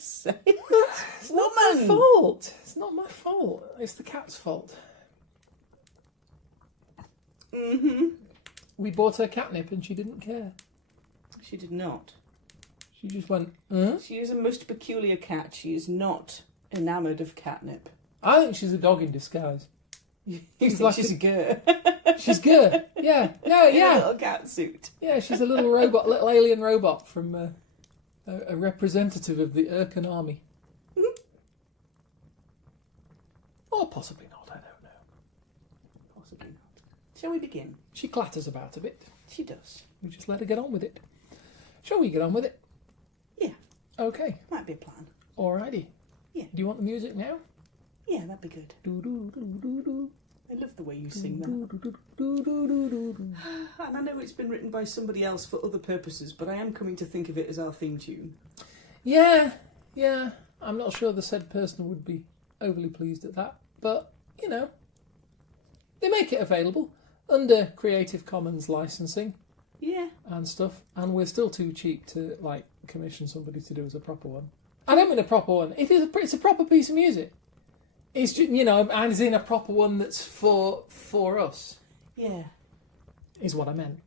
say. It's not my fault. It's not my fault. It's the cat's fault. Mm-hmm. We bought her catnip and she didn't care. She did not. She just went, huh? She is a most peculiar cat. She is not enamoured of catnip. I think she's a dog in disguise. She's like a girl. She's good. Yeah. Yeah, In a yeah. little cat suit. Yeah, she's a little robot, little alien robot from a representative of the Urkan army. Or possibly not, I don't know. Possibly not. Shall we begin? She clatters about a bit. She does. We just let her get on with it. Shall we get on with it? Yeah. Okay. Might be a plan. Alrighty. Yeah. Do you want the music now? Yeah, that'd be good. Do-do-do-do-do. I love the way you sing that. Do-do-do-do-do-do. And I know it's been written by somebody else for other purposes, but I am coming to think of it as our theme tune. Yeah. I'm not sure the said person would be overly pleased at that. But, you know, they make it available under Creative Commons licensing. Yeah. And stuff. And we're still too cheap to, like, commission somebody to do as a proper one. I don't mean a proper one. It's a proper piece of music. It's just, you know, as in a proper one that's for us. Yeah. Is what I meant.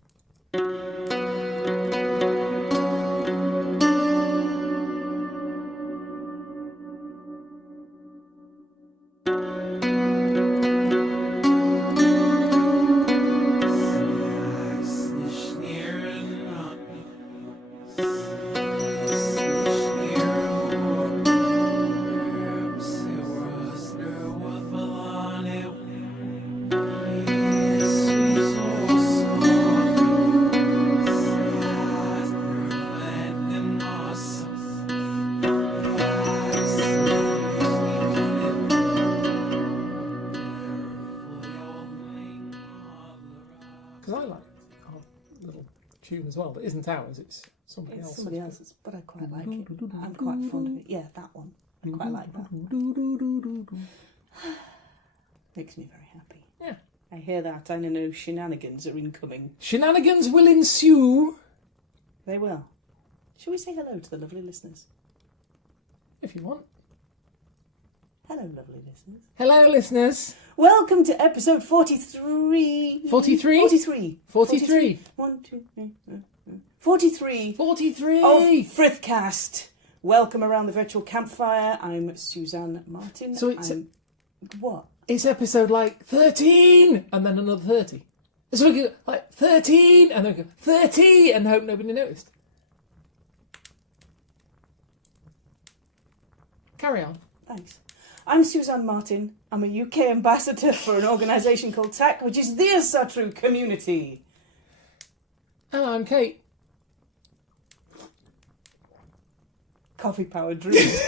Because I like our little tune as well that isn't ours, it's somebody else's. Somebody else's, but I quite like it. I'm quite fond of it. Yeah, that one. I quite like that. Makes me very happy. Yeah. I hear that and I know shenanigans are incoming. Shenanigans will ensue. They will. Shall we say hello to the lovely listeners? If you want. Hello, lovely listeners. Hello, listeners. Welcome to episode 43. 43? 43. 43. 1, 2, 3, 43. 43. Of Frithcast. Welcome around the virtual campfire. I'm Suzanne Martin. So it's... What? It's episode like 13 and then another 30. So we go like 13 and then we go 30 and hope nobody noticed. Carry on. Thanks. I'm Suzanne Martin. I'm a UK ambassador for an organisation called TAC, which is the Asatru community. And I'm Kate. Coffee powered dreams.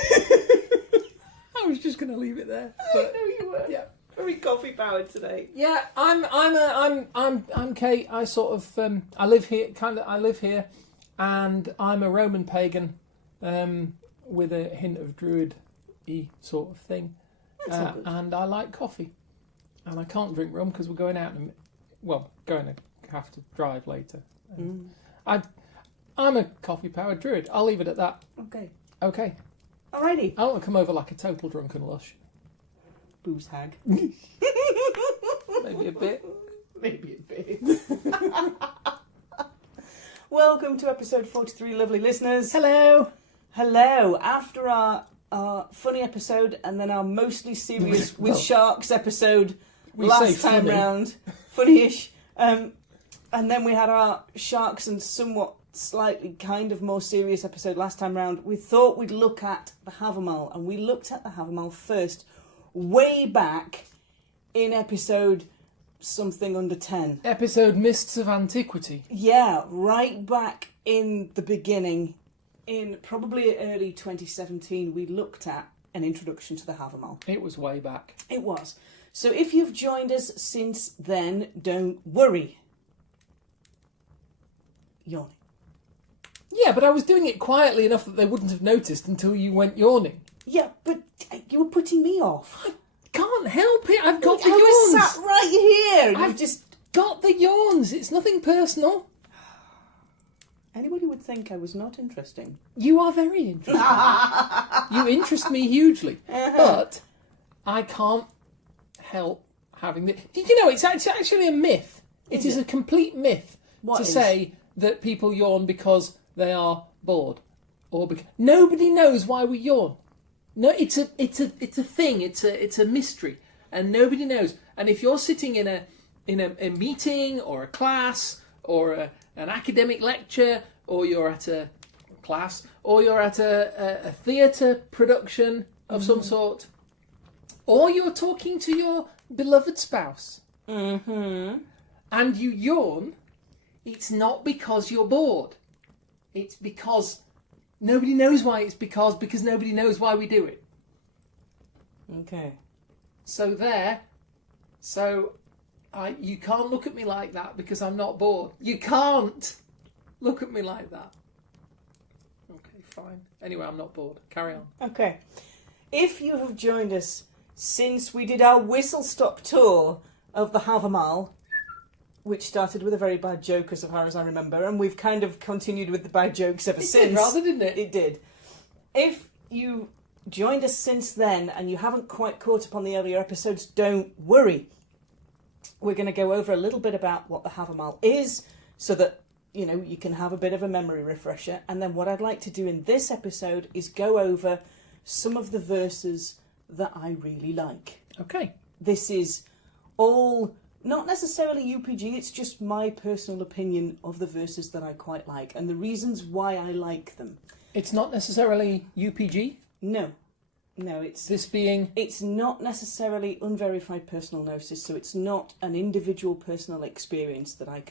I was just going to leave it there. But, I know you were. Yeah. Very coffee powered today. Yeah, I'm Kate. I sort of I live here, and I'm a Roman pagan, with a hint of druid-y sort of thing, and I like coffee, and I can't drink rum because we're going out and going to have to drive later. I'm a coffee powered druid. I'll leave it at that. Okay. Alrighty. I want to come over like a total drunken lush. Booze hag. Maybe a bit. Maybe a bit. Welcome to episode 43, lovely listeners. Hello. Hello. After our funny episode and then our mostly serious with sharks episode last time round, funny-ish, and then we had our sharks and somewhat slightly kind of more serious episode last time round, we thought we'd look at the Havamal, and we looked at the Havamal first way back in episode something under 10. Episode Mists of Antiquity. Yeah, right back in the beginning, in probably early 2017, we looked at an introduction to the Havamal. It was way back. It was. So if you've joined us since then, don't worry. Yawning. Yeah, but I was doing it quietly enough that they wouldn't have noticed until you went yawning. Yeah, but you were putting me off. I can't help it. I've got the I yawns. was sat right here. I've just got the yawns. It's nothing personal. Anybody with don't think I was not interesting. You are very interesting. You interest me hugely. But I can't help having the... Did you know it's actually a myth? It is a complete myth to say that people yawn because they are bored. Or because... Nobody knows why we yawn. No, it's a thing. It's a mystery, and nobody knows. And if you're sitting in a meeting or a class or an academic lecture, or you're at a class, or you're at a theatre production of some sort, or you're talking to your beloved spouse, and you yawn, it's not because you're bored. It's because nobody knows why it's because nobody knows why we do it. Okay. You can't look at me like that because I'm not bored. You can't look at me like that. Okay, fine. Anyway, I'm not bored. Carry on. Okay. If you have joined us since we did our whistle-stop tour of the Havamal, which started with a very bad joke as far as I remember, and we've kind of continued with the bad jokes ever since. Did rather, didn't it? It did. If you joined us since then and you haven't quite caught up on the earlier episodes, don't worry. We're going to go over a little bit about what the Havamal is so that, you know, you can have a bit of a memory refresher. And then what I'd like to do in this episode is go over some of the verses that I really like. Okay. This is all not necessarily UPG, it's just my personal opinion of the verses that I quite like and the reasons why I like them. It's not necessarily UPG? No, it's... This being... It's not necessarily unverified personal gnosis, so it's not an individual personal experience that I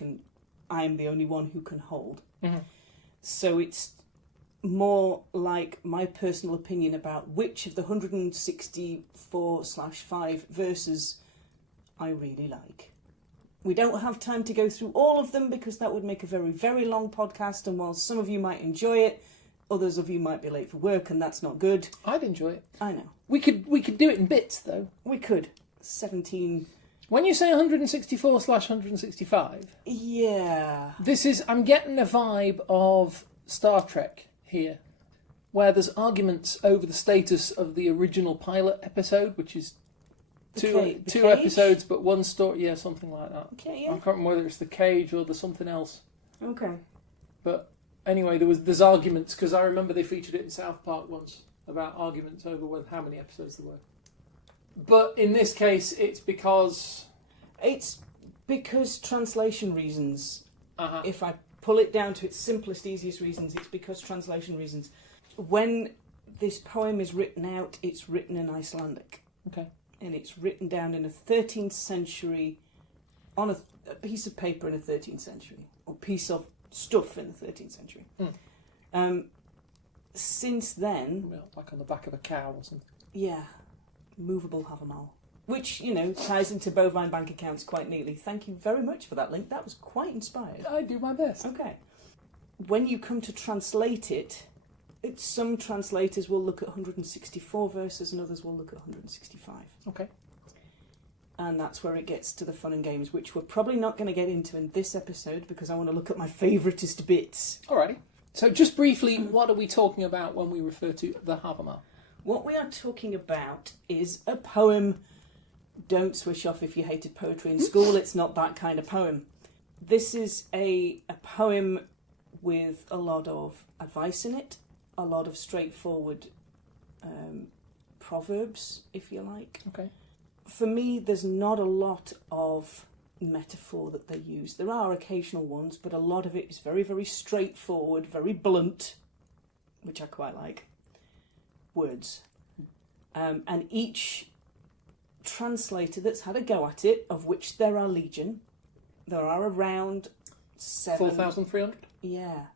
am the only one who can hold. Mm-hmm. So it's more like my personal opinion about which of the 164/5 verses I really like. We don't have time to go through all of them because that would make a very, very long podcast, and while some of you might enjoy it, others of you might be late for work, and that's not good. I'd enjoy it. I know. We could do it in bits, though. We could. 17... When you say 164/165... Yeah. I'm getting a vibe of Star Trek here, where there's arguments over the status of the original pilot episode, which is two episodes but one story. Yeah, something like that. Okay, yeah. I can't remember whether it's the cage or there's something else. Okay. But anyway, there's arguments, because I remember they featured it in South Park once, about arguments over how many episodes there were. But in this case, it's because translation reasons. Uh-huh. If I pull it down to its simplest, easiest reasons, it's because translation reasons. When this poem is written out, it's written in Icelandic. Okay. And it's written down in a 13th century, on a piece of paper in the 13th century, or piece of stuff in the 13th century. Since then... Well, like on the back of a cow or something. Yeah. Movable Havamal. Which, you know, ties into bovine bank accounts quite neatly. Thank you very much for that link. That was quite inspired. I do my best. Okay. When you come to translate it, some translators will look at 164 verses and others will look at 165. Okay. And that's where it gets to the fun and games, which we're probably not going to get into in this episode because I want to look at my favouriteest bits. Alrighty. So just briefly, what are we talking about when we refer to the Havamal? What we are talking about is a poem. Don't swish off if you hated poetry in school. It's not that kind of poem. This is a poem with a lot of advice in it, a lot of straightforward proverbs, if you like. Okay. For me, there's not a lot of metaphor that they use. There are occasional ones, but a lot of it is very, very straightforward, very blunt, which I quite like. Words. And each translator that's had a go at it, of which there are legion, there are around 4,300? Yeah.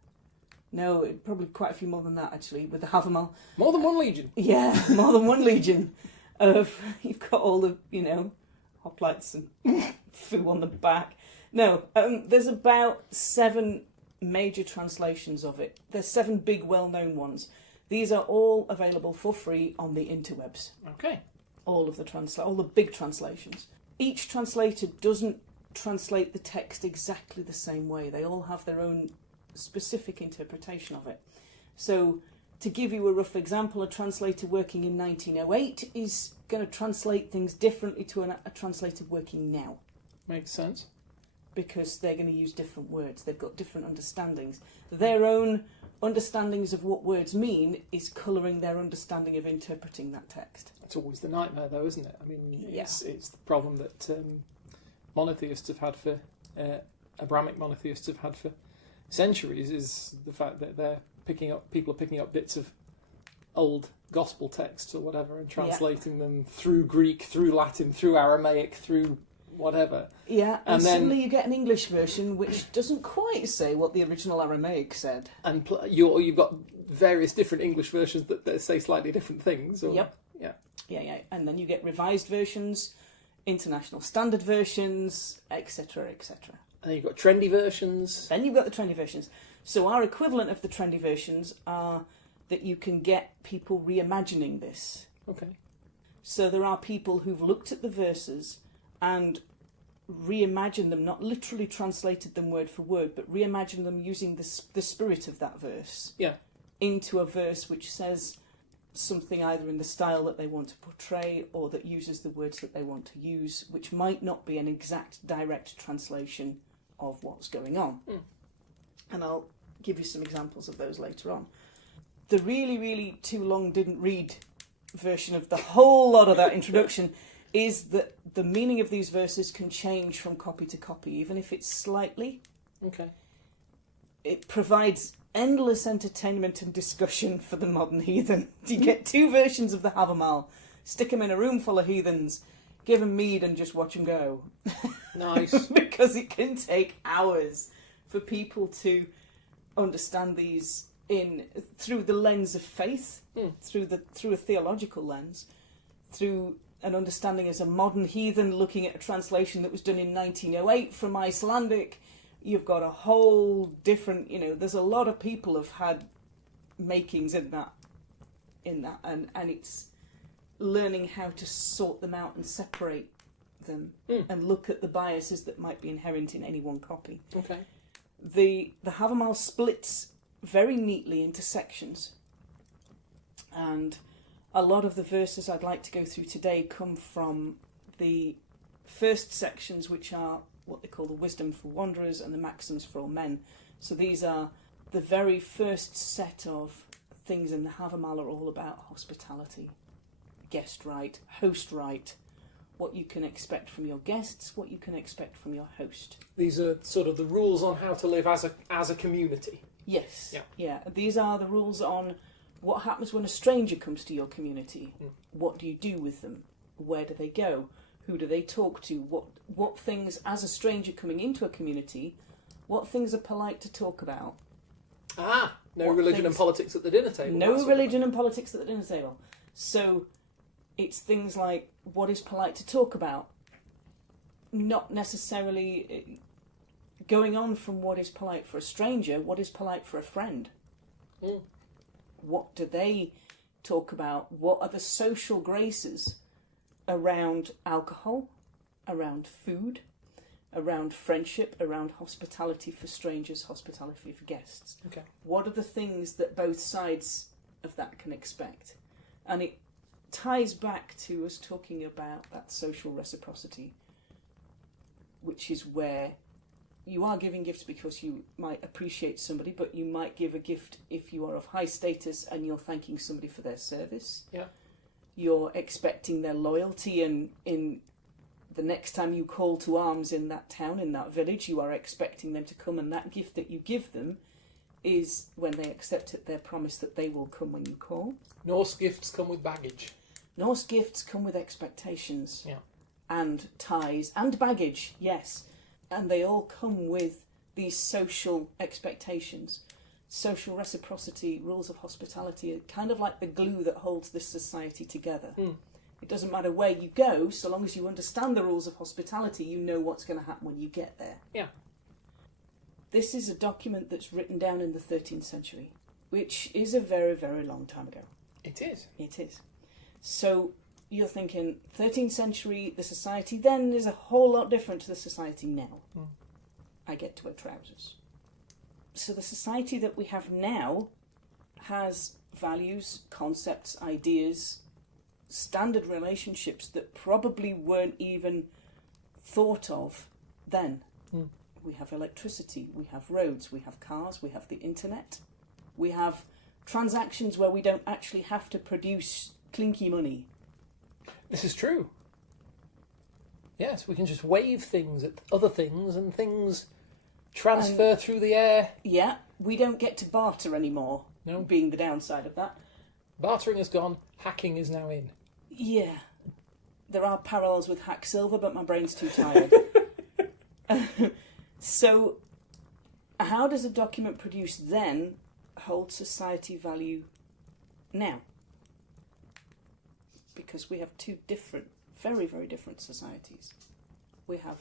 No, probably quite a few more than that, actually, with the Havamal. More than one legion? Yeah, more than one legion. You've got all the, hoplites and foo on the back. No, there's about 7 major translations of it. There's 7 big, well-known ones. These are all available for free on the interwebs. Okay. All the big translations. Each translator doesn't translate the text exactly the same way. They all have their own specific interpretation of it. So, to give you a rough example, a translator working in 1908 is going to translate things differently to a translator working now. Makes sense. Because they're going to use different words. They've got different understandings. Their own understandings of what words mean is colouring their understanding of interpreting that text. It's always the nightmare, though, isn't it? I mean, it's the problem that monotheists have had for, Abrahamic monotheists have had for centuries, is the fact that people are picking up bits of old gospel texts or whatever and translating them through Greek, through Latin, through Aramaic, through whatever. Yeah, and then suddenly you get an English version which doesn't quite say what the original Aramaic said. And you've got various different English versions that say slightly different things. Or, Yeah. And then you get revised versions, international standard versions, etc., etc. And then you've got trendy versions. Then you've got the trendy versions. So our equivalent of the trendy versions are that you can get people reimagining this. Okay. So there are people who've looked at the verses and reimagined them, not literally translated them word for word, but reimagined them using the spirit of that verse into a verse which says something either in the style that they want to portray or that uses the words that they want to use, which might not be an exact direct translation of what's going on. And I'll give you some examples of those later on. The really, really too long didn't read version of the whole lot of that introduction is that the meaning of these verses can change from copy to copy, even if it's slightly. Okay. It provides endless entertainment and discussion for the modern heathen. You get two versions of the Havamal, stick them in a room full of heathens, give them mead and just watch them go. Nice. Because it can take hours for people to understand these through the lens of faith, through a theological lens, through an understanding as a modern heathen looking at a translation that was done in 1908 from Icelandic. You've got a whole different, there's a lot of people have had makings in that, and it's learning how to sort them out and separate them and look at the biases that might be inherent in any one copy. Okay. The Havamal splits very neatly into sections, and a lot of the verses I'd like to go through today come from the first sections, which are what they call the wisdom for wanderers and the maxims for all men. So these are the very first set of things in the Havamal are all about hospitality, guest right, host right, what you can expect from your guests, what you can expect from your host. These are sort of the rules on how to live as a community. Yes. Yeah. These are the rules on what happens when a stranger comes to your community. What do you do with them? Where do they go? Who do they talk to? What things, as a stranger coming into a community, what things are polite to talk about? No religion and politics at the dinner table. No religion and politics at the dinner table. So it's things like what is polite to talk about, not necessarily going on from what is polite for a stranger, what is polite for a friend. What do they talk about? What are the social graces around alcohol, around food, around friendship, around hospitality for strangers, hospitality for guests? Okay. What are the things that both sides of that can expect? And it ties back to us talking about that social reciprocity, which is where you are giving gifts because you might appreciate somebody, but you might give a gift if you are of high status and you're thanking somebody for their service. Yeah. You're expecting their loyalty, and in the next time you call to arms in that town, in that village, you are expecting them to come, and that gift that you give them is, when they accept it, their promise that they will come when you call. Norse gifts come with baggage. Norse gifts come with expectations. Yeah. And ties, and baggage, yes. And they all come with these social expectations. Social reciprocity, rules of hospitality are kind of like the glue that holds this society together. It doesn't matter where you go, so long as you understand the rules of hospitality, you know what's going to happen when you get there. Yeah. This is a document that's written down in the 13th century, which is a very, very long time ago. It is. It is. So you're thinking, 13th century, the society then is a whole lot different to the society now. I get to wear trousers. So the society that we have now has values, concepts, ideas, standard relationships that probably weren't even thought of then. We have electricity, we have roads, we have cars, we have the internet, we have transactions where we don't actually have to produce clinky money. This is true. Yes, we can just wave things at other things and things transfer through the air. Yeah, we don't get to barter anymore, No. being the downside of that. Bartering is gone, hacking is now in. Yeah. There are parallels with Hack Silver, but my brain's too tired. So, how does a document produced then hold society value now? Because we have two different, very, very different societies. We have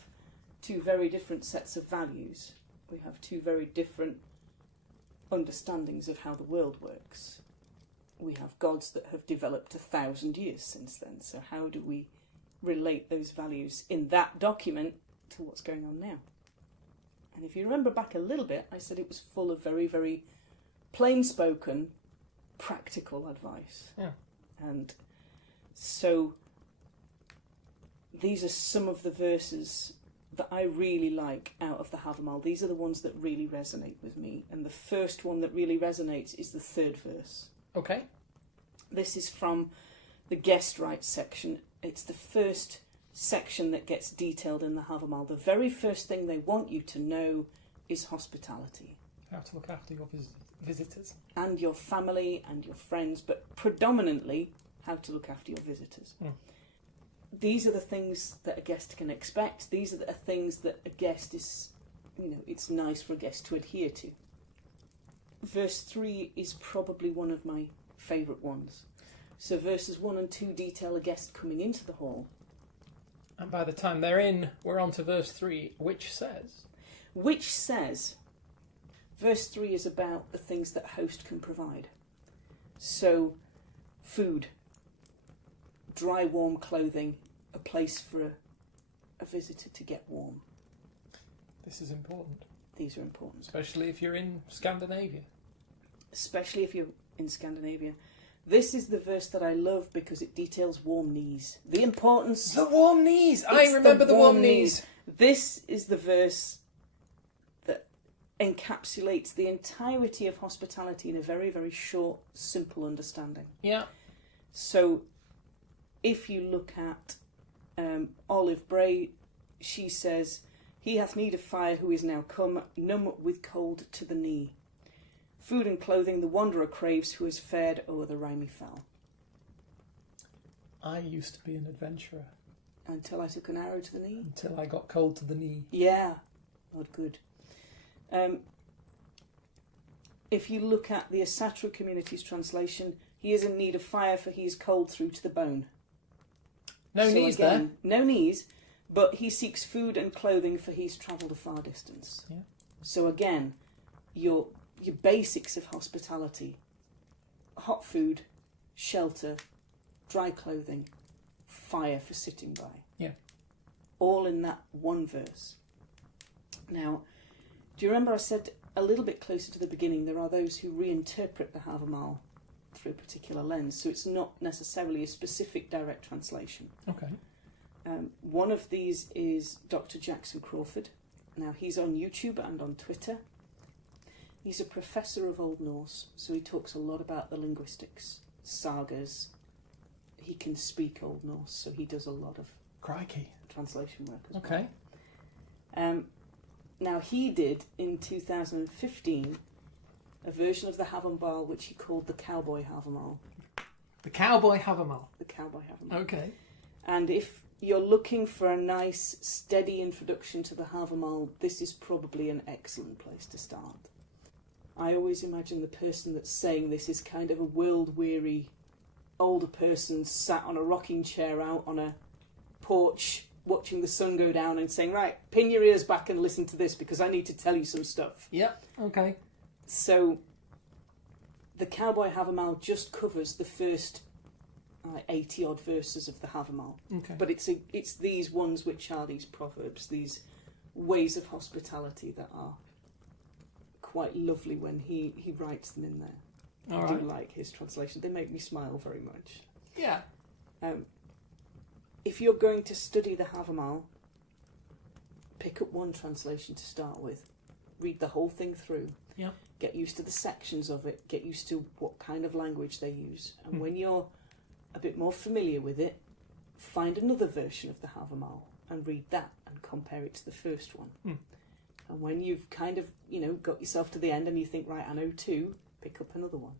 two very different sets of values. We have two very different understandings of how the world works. We have gods that have developed 1,000 years since then. So how do we relate those values in that document to what's going on now? And if you remember back a little bit, I said it was full of very, very plain-spoken, practical advice. Yeah. And so these are some of the verses that I really like out of the Havamal. These are the ones that really resonate with me. And the first one that really resonates is the third verse. Okay. This is from the guest rights section. It's the first section that gets detailed in the Havamal. The very first thing they want you to know is hospitality. How to look after your visitors. And your family and your friends, but predominantly how to look after your visitors. These are the things that a guest can expect. These are the things that a guest is, it's nice for a guest to adhere to. Verse 3 is probably one of my favourite ones. So verses 1 and 2 detail a guest coming into the hall. And by the time they're in, we're on to verse 3, which says... Verse 3 is about the things that a host can provide. So, food, dry, warm clothing, a place for a visitor to get warm. This is important. These are important. Especially if you're in Scandinavia. Especially if you're in Scandinavia. This is the verse that I love because it details warm knees. The importance... The warm knees! I remember the warm knees. This is the verse that encapsulates the entirety of hospitality in a very, very short, simple understanding. Yeah. So, if you look at Olive Bray, she says, "He hath need of fire who is now come, numb with cold to the knee. Food and clothing the wanderer craves who has fared o'er the rimy fell." I used to be an adventurer. Until I took an arrow to the knee? Until I got cold to the knee. Yeah. Not good. If you look at the Asatra community's translation, he is in need of fire for he is cold through to the bone. No So knees again, No knees, but he seeks food and clothing for he's travelled a far distance. Yeah. So again, your basics of hospitality: hot food, shelter, dry clothing, fire for sitting by. Yeah. All in that one verse. Now, do you remember I said a little bit closer to the beginning, there are those who reinterpret the Havamal through a particular lens, so it's not necessarily a specific direct translation. Okay. One of these is Dr. Jackson Crawford. Now, he's on YouTube and on Twitter. He's a professor of Old Norse, so he talks a lot about the linguistics, sagas. He can speak Old Norse, so he does a lot of Crikey. translation work as Okay. well. Now, he did, in 2015, a version of the Havamal which he called the Cowboy Havamal. The Cowboy Havamal. The Cowboy Havamal. Okay. And if you're looking for a nice, steady introduction to the Havamal, this is probably an excellent place to start. I always imagine the person that's saying this is kind of a world-weary older person sat on a rocking chair out on a porch watching the sun go down and saying, "Right, pin your ears back and listen to this because I need to tell you some stuff." Yep. Okay. So the Cowboy Havamal just covers the first 80-odd verses of the Havamal. Okay. But it's these ones which are these proverbs, these ways of hospitality that are quite lovely when he writes them in there. I do like his translation. They make me smile very much. Yeah. If you're going to study the Havamal, pick up one translation to start with. Read the whole thing through. Yeah. Get used to the sections of it. Get used to what kind of language they use. And when you're a bit more familiar with it, find another version of the Havamal and read that and compare it to the first one. And when you've kind of, got yourself to the end and you think, right, I know two, pick up another one.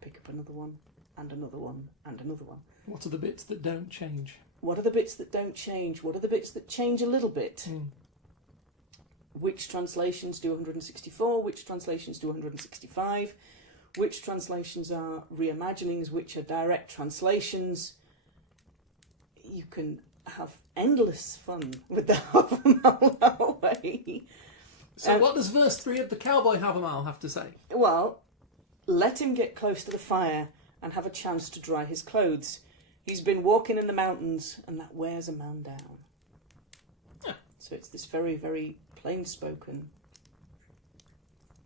Pick up another one, and another one, and another one. What are the bits that don't change? What are the bits that don't change? What are the bits that change a little bit? Which translations do 164? Which translations do 165? Which translations are reimaginings? Which are direct translations? You can have endless fun with the Havamal that way. So what does verse 3 of the Cowboy Havamal have to say? Well, let him get close to the fire and have a chance to dry his clothes. He's been walking in the mountains, and that wears a man down. Yeah. So it's this very, very plain-spoken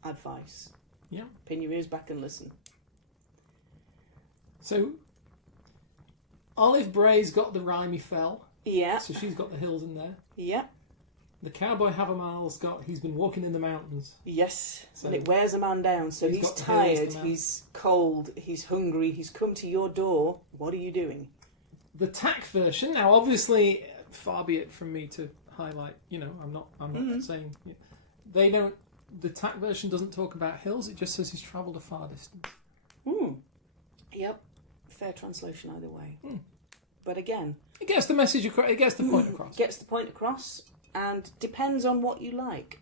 advice. Yeah. Pin your ears back and listen. So, Olive Bray's got the rhymy fell. Yeah. So she's got the hills in there. Yeah. The Cowboy Havamal's got he's been walking in the mountains. Yes. So and it wears a man down. So he's tired, he's cold, he's hungry, he's come to your door. What are you doing? The TAC version, now obviously, far be it from me to highlight, I'm not saying... They don't... The TAC version doesn't talk about hills, it just says he's travelled a far distance. Yep. Fair translation either way. But again... It gets the message across, it gets the point across. Gets the point across, and depends on what you like.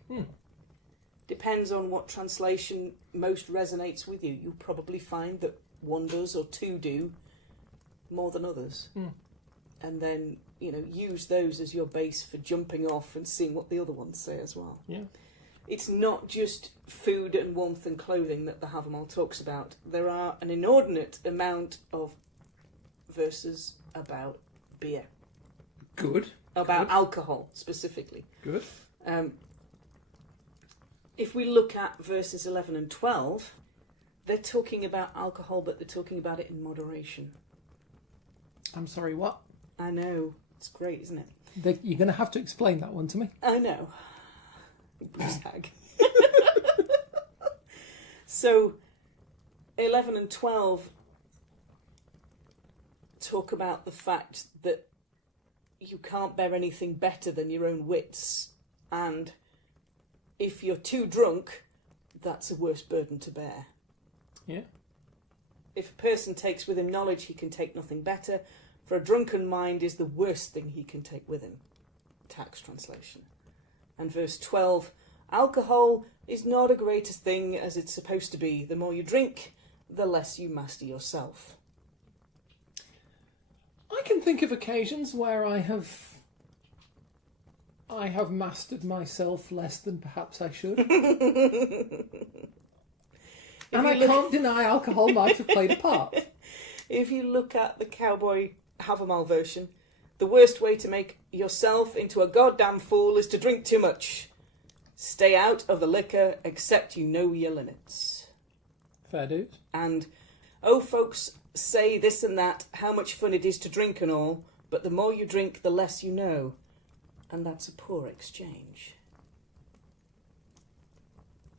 Depends on what translation most resonates with you. You'll probably find that one does or two do more than others. And then, use those as your base for jumping off and seeing what the other ones say as well. Yeah. It's not just food and warmth and clothing that the Havamal talks about. There are an inordinate amount of verses about beer. Good. About alcohol, specifically. Good. If we look at verses 11 and 12, they're talking about alcohol, but they're talking about it in moderation. I'm sorry, what? I know. It's great, isn't it? You're going to have to explain that one to me. I know. Bruce Hag. So, 11 and 12 talk about the fact that you can't bear anything better than your own wits, and if you're too drunk, that's a worse burden to bear. Yeah. If a person takes with him knowledge, he can take nothing better, for a drunken mind is the worst thing he can take with him. Tax translation. And verse 12, alcohol is not a greater thing as it's supposed to be. The more you drink, the less you master yourself. I can think of occasions where I have mastered myself less than perhaps I should. And I can't deny alcohol might have played a part. If you look at the Cowboy Havamal version, the worst way to make yourself into a goddamn fool is to drink too much. Stay out of the liquor except you know your limits. Fair dues. And, oh, folks say this and that, how much fun it is to drink and all, but the more you drink, the less you know. And that's a poor exchange.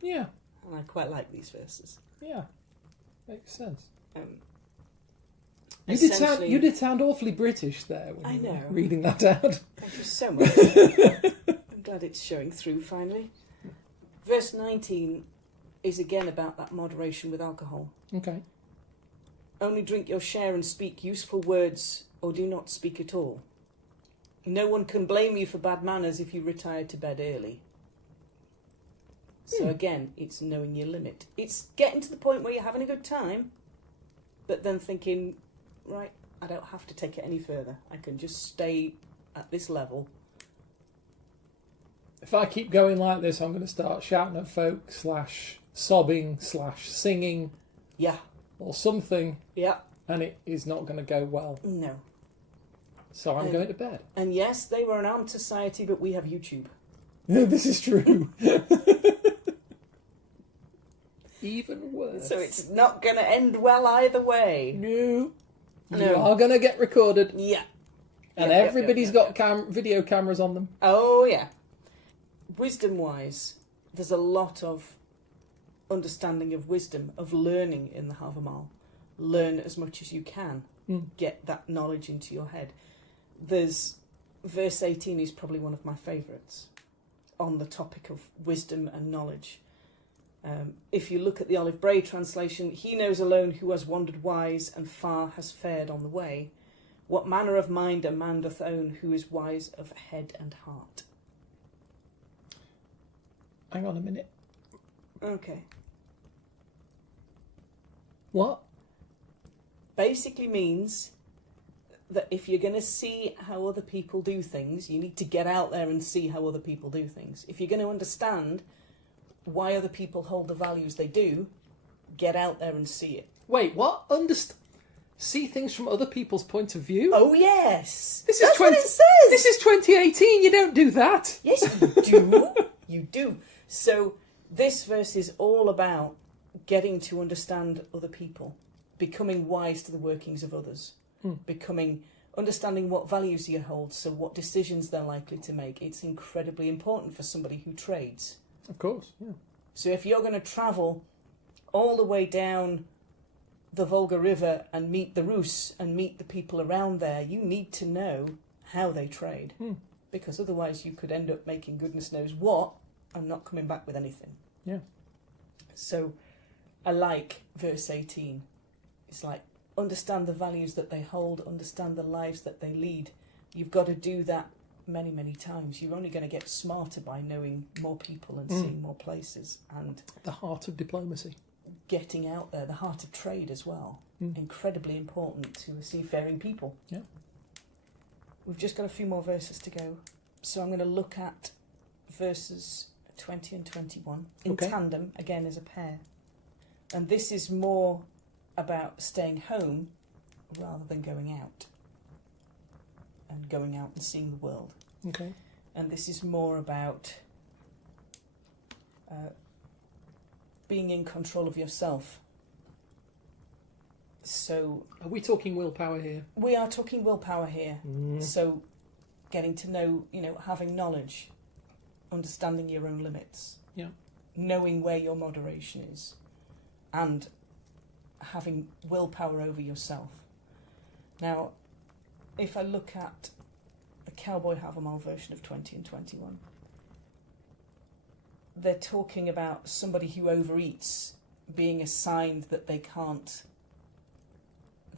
Yeah. And I quite like these verses. Yeah. Makes sense. You You did sound awfully British there when I you were know. reading that out. Thank you so much. I'm glad it's showing through finally. Verse 19 is again about that moderation with alcohol. Okay. Only drink your share and speak useful words, or do not speak at all. No one can blame you for bad manners if you retire to bed early. So again, it's knowing your limit. It's getting to the point where you're having a good time, but then thinking, right, I don't have to take it any further. I can just stay at this level. If I keep going like this, I'm going to start shouting at folk, /sobbing, /singing. Yeah. Or something. Yeah. And it is not going to go well. No. So I'm going to bed. And yes, they were an armed society, but we have YouTube. This is true. even worse. So it's not going to end well either way. No. You are going to get recorded. Yeah. And everybody's got video cameras on them. Oh, yeah. Wisdom-wise, there's a lot of understanding of wisdom, of learning in the Havamal. Learn as much as you can. Get that knowledge into your head. There's verse 18 is probably one of my favourites on the topic of wisdom and knowledge. If you look at the Olive Bray translation, he knows alone who has wandered wise and far has fared on the way. What manner of mind a man doth own who is wise of head and heart. Hang on a minute. Okay. What? Basically means that if you're going to see how other people do things, you need to get out there and see how other people do things. If you're going to understand why other people hold the values they do, get out there and see it. Wait, what? See things from other people's point of view? Oh, yes. That's what it says. This is 2018. You don't do that. Yes, you do. You do. So this verse is all about getting to understand other people, becoming wise to the workings of others, understanding what values you hold, so what decisions they're likely to make. It's incredibly important for somebody who trades. Of course, yeah. So if you're going to travel all the way down the Volga River and meet the Rus and meet the people around there, you need to know how they trade. Because otherwise you could end up making goodness knows what and not coming back with anything. Yeah. So I like verse 18. It's like, understand the values that they hold, understand the lives that they lead. You've got to do that many, many times. You're only going to get smarter by knowing more people and seeing more places. And the heart of diplomacy. Getting out there, the heart of trade as well. Incredibly important to seafaring people. Yeah. We've just got a few more verses to go. So I'm going to look at verses 20 and 21 in tandem, again as a pair. And this is more about staying home rather than going out. And going out and seeing the world. Okay. And this is more about being in control of yourself. So... Are we talking willpower here? We are talking willpower here. So getting to know, having knowledge, understanding your own limits. Yeah. Knowing where your moderation is. And having willpower over yourself. Now, if I look at the Cowboy Havamal version of 20 and 21, they're talking about somebody who overeats being a sign that they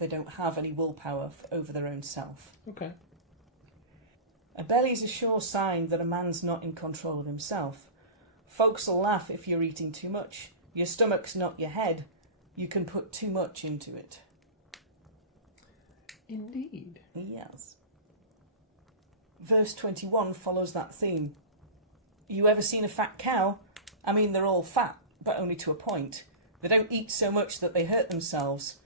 don't have any willpower over their own self. Okay. A belly's a sure sign that a man's not in control of himself. Folks will laugh if you're eating too much. Your stomach's not your head. You can put too much into it. Indeed. Yes. Verse 21 follows that theme. You ever seen a fat cow? I mean, they're all fat, but only to a point. They don't eat so much that they hurt themselves.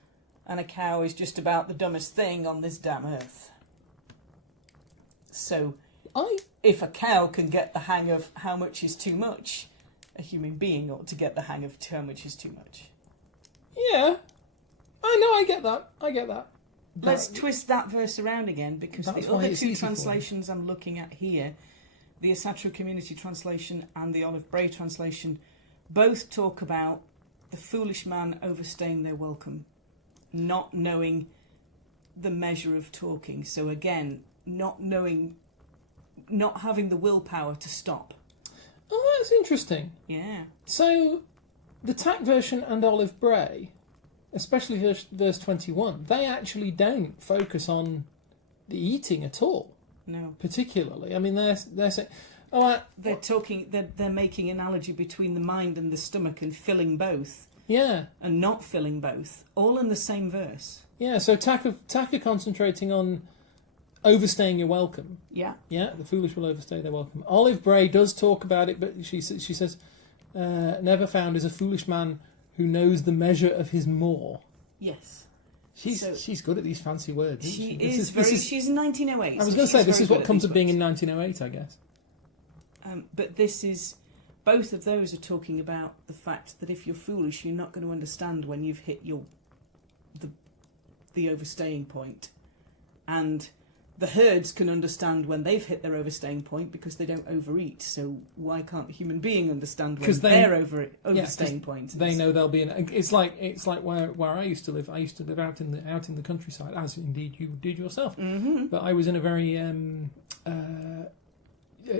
And a cow is just about the dumbest thing on this damn earth. So, if a cow can get the hang of how much is too much, a human being ought to get the hang of how much is too much. Yeah. I know, I get that. Let's twist that verse around again, because the other two translations I'm looking at here, the Asatru Community Translation and the Olive Bray Translation, both talk about the foolish man overstaying their welcome, not knowing the measure of talking. So again, not having the willpower to stop. Oh, that's interesting. Yeah. So, the TAC version and Olive Bray, especially verse 21, they actually don't focus on the eating at all. No. Particularly. I mean, they're saying... They're making analogy between the mind and the stomach and filling both. Yeah. And not filling both. All in the same verse. Yeah, so TAC are concentrating on overstaying your welcome. Yeah. Yeah, the foolish will overstay their welcome. Olive Bray does talk about it, but she says, never found is a foolish man who knows the measure of his more. Yes. She's good at these fancy words. She is very... She's 1908. I was going to say, this is what comes of being in 1908, I guess. But this is both of those are talking about the fact that if you're foolish, you're not going to understand when you've hit the overstaying point. And the herds can understand when they've hit their overstaying point because they don't overeat. So why can't a human being understand when they're overstaying point? They know they'll be in. It's like where I used to live. I used to live out in the countryside, as indeed you did yourself. Mm-hmm. But I was in a very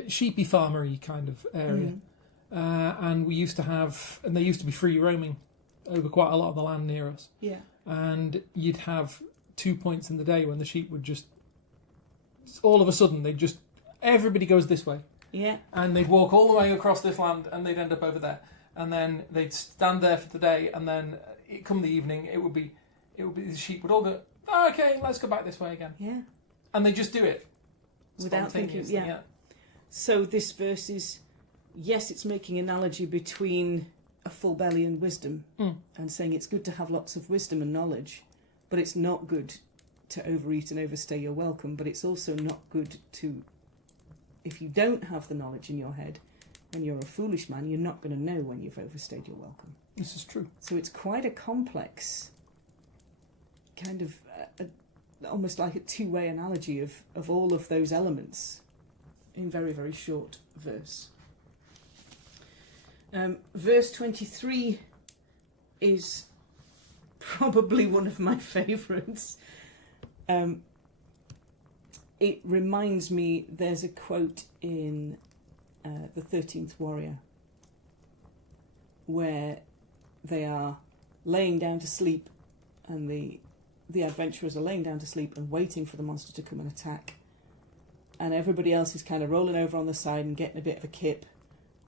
sheepy farmery kind of area, and they used to be free roaming over quite a lot of the land near us. Yeah, and you'd have 2 points in the day when the sheep would just. All of a sudden, everybody goes this way. Yeah. And they'd walk all the way across this land and they'd end up over there. And then they'd stand there for the day and then come the evening, it would be the sheep would all go, oh, okay, let's go back this way again. Yeah. And they just do it. Without thinking, yeah. So this verse is, yes, it's making analogy between a full belly and wisdom and saying it's good to have lots of wisdom and knowledge, but it's not good to overeat and overstay your welcome, but it's also not good to, if you don't have the knowledge in your head, when you're a foolish man, you're not going to know when you've overstayed your welcome. This is true. So it's quite a complex kind of, almost like a two-way analogy of all of those elements in very, very short verse. Verse 23 is probably one of my favourites. It reminds me, there's a quote in the 13th Warrior where they are laying down to sleep and the adventurers are laying down to sleep and waiting for the monster to come and attack, and everybody else is kind of rolling over on the side and getting a bit of a kip,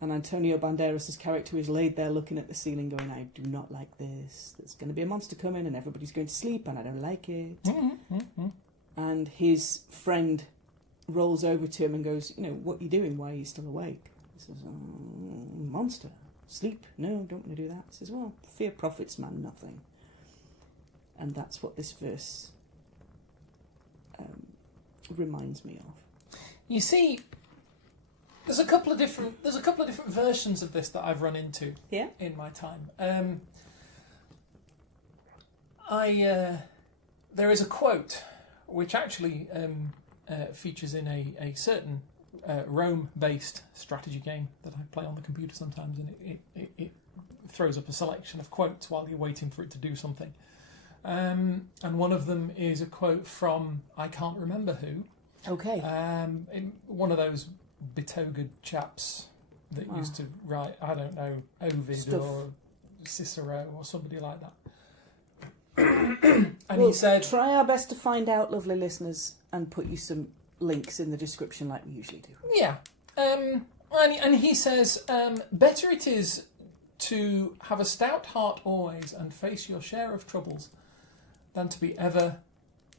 and Antonio Banderas' character is laid there looking at the ceiling going, I do not like this, there's going to be a monster coming and everybody's going to sleep and I don't like it. And his friend rolls over to him and goes, what are you doing, why are you still awake? He says, monster, sleep, no, don't want to do that. He says, well, fear profits man nothing. And that's what this verse reminds me of. You see, there's a couple of different versions of this that I've run into in my time. There is a quote which actually features in a certain Rome-based strategy game that I play on the computer sometimes, and it throws up a selection of quotes while you're waiting for it to do something. And one of them is a quote from, I can't remember who. Okay. One of those betogered chaps that used to write, I don't know, Ovid or Cicero or somebody like that. And he said, try our best to find out, lovely listeners, and put you some links in the description like we usually do. Yeah. And he says, better it is to have a stout heart always and face your share of troubles than to be ever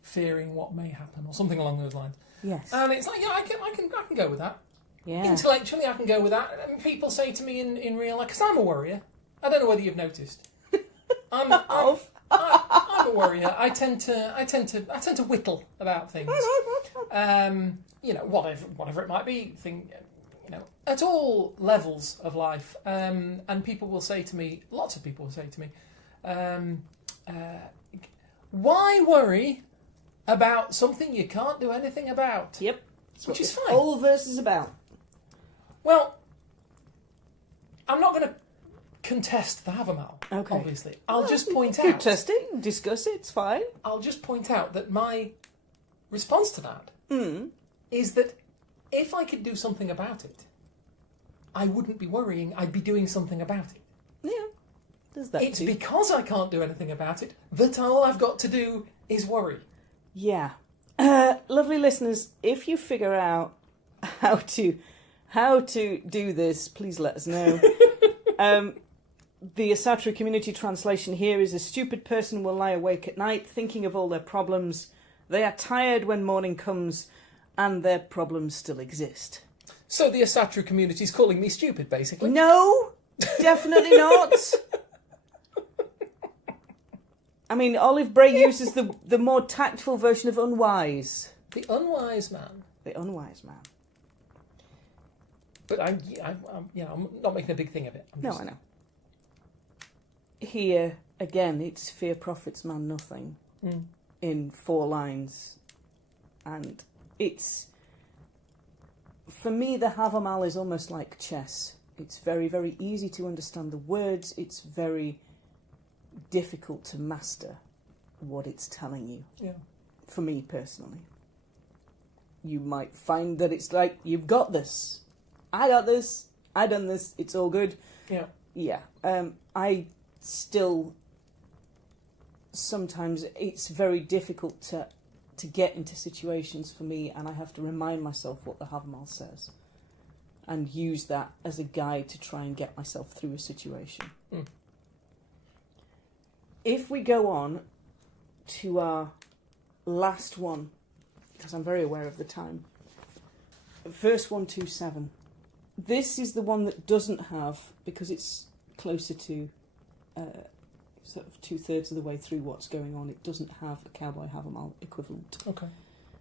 fearing what may happen, or something along those lines. Yes. And it's like, I can go with that. Yeah. Intellectually, I can go with that. And people say to me in real life, because I'm a worrier. I don't know whether you've noticed. I'm a worrier. I tend to whittle about things. Whatever it might be. At all levels of life. And people will say to me, lots of people will say to me, why worry about something you can't do anything about? Yep. Which is fine. Whole verse is about. Well, I'm not going to contest the Havamal, okay. Obviously. I'll just point out... Contest it, discuss it, it's fine. I'll just point out that my response to that is that if I could do something about it, I wouldn't be worrying, I'd be doing something about it. Yeah, there's that It's too. because I can't do anything about it that all I've got to do is worry. Yeah. Lovely listeners, if you figure out how to do this, please let us know. The Asatru Community Translation here is: a stupid person will lie awake at night thinking of all their problems. They are tired when morning comes and their problems still exist. So the Asatru community is calling me stupid, basically? No, definitely not. I mean, Olive Bray uses the more tactful version of unwise. The unwise man. The unwise man. But I'm not making a big thing of it. No, I know. Here, again, it's fear profits man nothing in 4 lines. And it's... For me, the Havamal is almost like chess. It's very, very easy to understand the words. It's very difficult to master what it's telling you. Yeah. For me, personally. You might find that it's like, you've got this. I got this. I done this. It's all good. Yeah. Yeah. I still... Sometimes it's very difficult to get into situations for me, and I have to remind myself what the Havamal says and use that as a guide to try and get myself through a situation. If we go on to our last one, because I'm very aware of the time, verse 127. This is the one that doesn't have, because it's closer to sort of 2/3 of the way through what's going on, it doesn't have a Cowboy Havamal equivalent. Okay.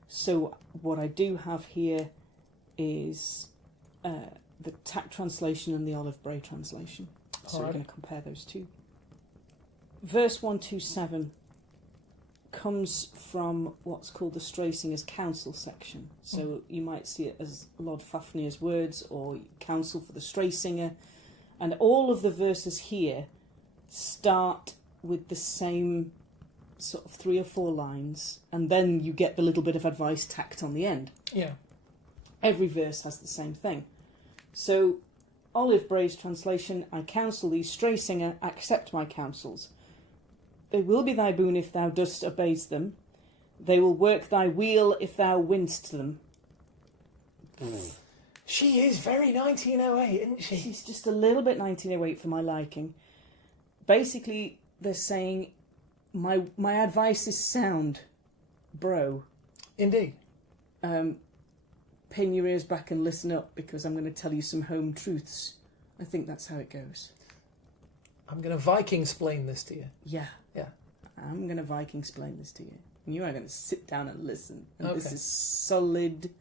So what I do have here is the Tack translation and the Olive Bray translation. So we're going to compare those two. Verse 127 comes from what's called the Stray Singers Council section. So you might see it as Lord Fafnir's words or Council for the Stray Singer. And all of the verses here start with the same sort of 3 or 4 lines, and then you get the little bit of advice tacked on the end. Yeah. Every verse has the same thing. So, Olive Bray's translation, I counsel thee, stray singer, accept my counsels. They will be thy boon if thou dost obey them. They will work thy weal if thou winst them. She is very 1908, isn't she? She's just a little bit 1908 for my liking. Basically, they're saying, my advice is sound, bro. Indeed. Pin your ears back and listen up, because I'm going to tell you some home truths. I think that's how it goes. I'm going to Viking-splain this to you. Yeah. Yeah. I'm going to Viking-splain this to you. And you are going to sit down and listen. And Okay. this is solid.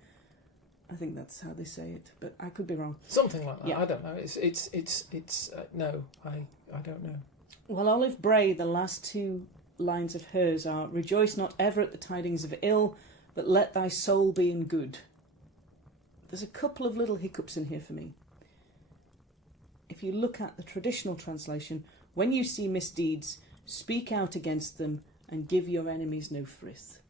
I think that's how they say it, but I could be wrong. Something like that. Yeah. I don't know. No, I don't know. Well, Olive Bray, the last 2 lines of hers are, rejoice not ever at the tidings of ill, but let thy soul be in good. There's a couple of little hiccups in here for me. If you look at the traditional translation, when you see misdeeds, speak out against them and give your enemies no frith.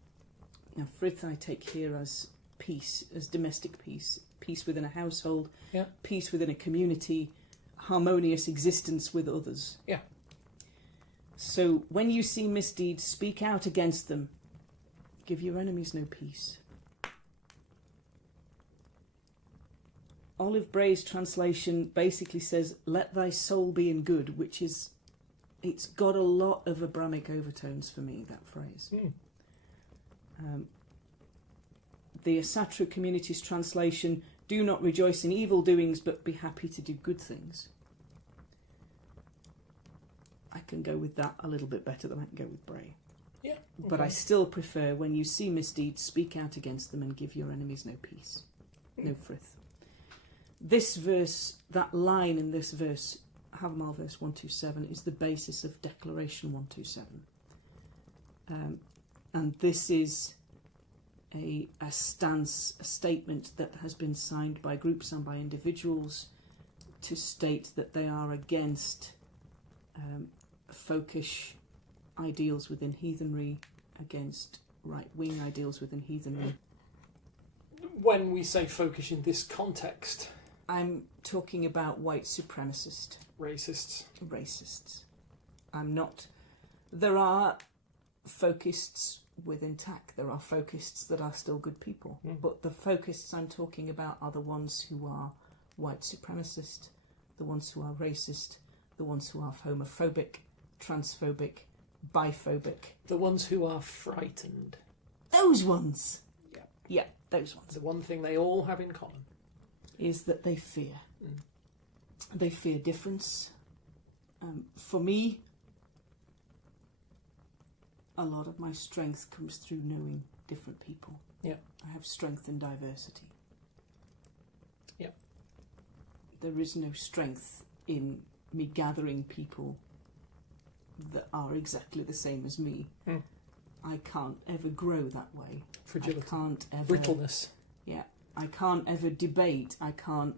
Now, frith I take here as peace, as domestic peace, peace within a household, Yeah. peace within a community, harmonious existence with others. Yeah. So when you see misdeeds, speak out against them. Give your enemies no peace. Olive Bray's translation basically says, let thy soul be in good, which is, it's got a lot of Abramic overtones for me, that phrase. The Asatru Community's translation, do not rejoice in evil doings, but be happy to do good things. I can go with that a little bit better than I can go with Bray. Yeah. Okay. But I still prefer, when you see misdeeds, speak out against them and give your enemies no peace. No frith. This verse, that line in this verse, Havamal verse 127, is the basis of Declaration 127. And this is a stance, a statement that has been signed by groups and by individuals to state that they are against folkish ideals within heathenry, against right-wing ideals within heathenry. When we say folkish in this context, I'm talking about white supremacist. racists. Racists. I'm not... There are folkists within TAC. There are folkists that are still good people. But the folkists I'm talking about are the ones who are white supremacist, the ones who are racist, the ones who are homophobic, transphobic, biphobic. The ones who are frightened. Those ones! Yeah. Yeah, those ones. The one thing they all have in common is that they fear. They fear difference. For me, a lot of my strength comes through knowing different people. Yeah. I have strength in diversity. Yeah. there is no strength in me gathering people that are exactly the same as me. I can't ever grow that way. Fragility. I can't ever... Brittleness. Yeah. I can't ever debate. I can't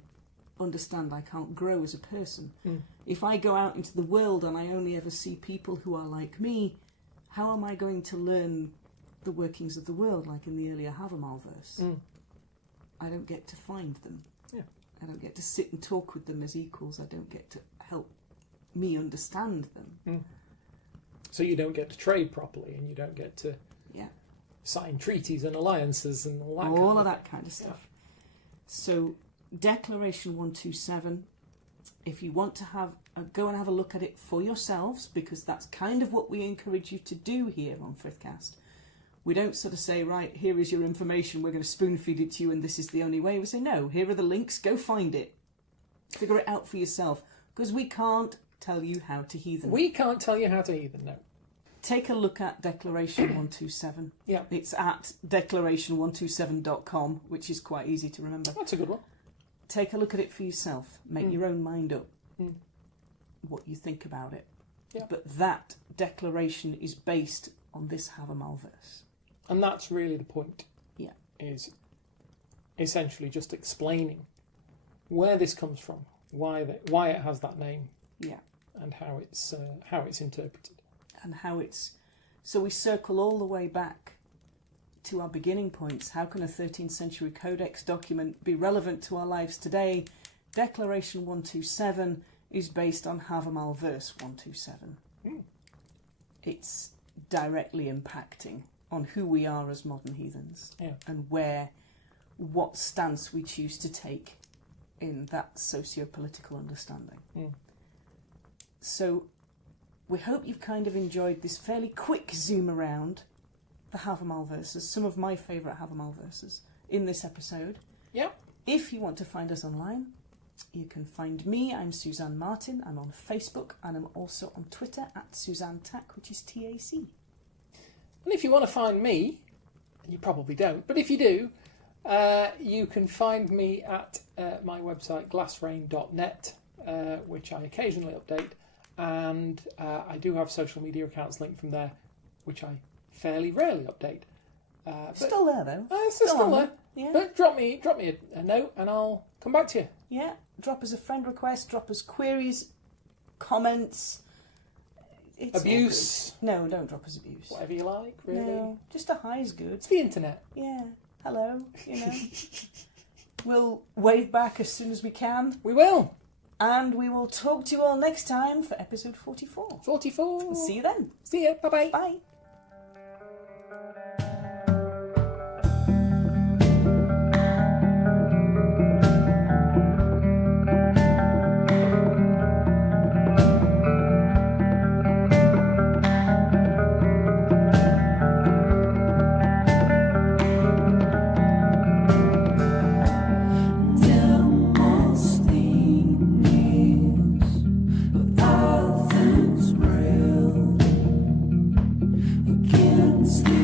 understand. I can't grow as a person. If I go out into the world and I only ever see people who are like me, how am I going to learn the workings of the world, like in the earlier Havamal verse? I don't get to find them. Yeah. I don't get to sit and talk with them as equals. I don't get to help me understand them. So you don't get to trade properly, and you don't get to Yeah. sign treaties and alliances and all that All of that kind of stuff. So, Declaration 127, if you want to go and have a look at it for yourselves, because that's kind of what we encourage you to do here on Frithcast. We don't sort of say, right, here is your information, we're going to spoon feed it to you and this is the only way. We say, no, here are the links, go find it. Figure it out for yourself, because we can't tell you how to heathen. We can't tell you how to heathen, no. Take a look at Declaration 127. Yeah. It's at declaration127.com, which is quite easy to remember. That's a good one. Take a look at it for yourself. Make your own mind up what you think about it. Yeah. But that declaration is based on this Havamal verse. And that's really the point. Yeah. Is essentially just explaining where this comes from, why it has that name, Yeah. and how it's interpreted. And how it's... So we circle all the way back to our beginning points. How can a 13th century codex document be relevant to our lives today? Declaration 127 is based on Havamal verse 127. It's directly impacting on who we are as modern heathens, and what stance we choose to take in that socio-political understanding. So we hope you've kind of enjoyed this fairly quick zoom around the Havamal verses, some of my favourite Havamal verses in this episode. Yeah. If you want to find us online, you can find me. I'm Suzanne Martin. I'm on Facebook, and I'm also on Twitter at Suzanne Tack, which is TAC. And if you want to find me, and you probably don't, but if you do, you can find me at my website glassrain.net, which I occasionally update, and I do have social media accounts linked from there, which I fairly rarely update. Still there though. It's still there. Yeah. But drop me a note and I'll come back to you. Yeah. Drop us a friend request. Drop us queries, comments. It's Abuse. No, don't drop us abuse. Whatever you like, really. No, just a hi is good. It's the internet. Yeah. Hello. You know. We'll wave back as soon as we can. We will. And we will talk to you all next time for episode 44. 44. See you then. See ya. Bye-bye. Bye. Still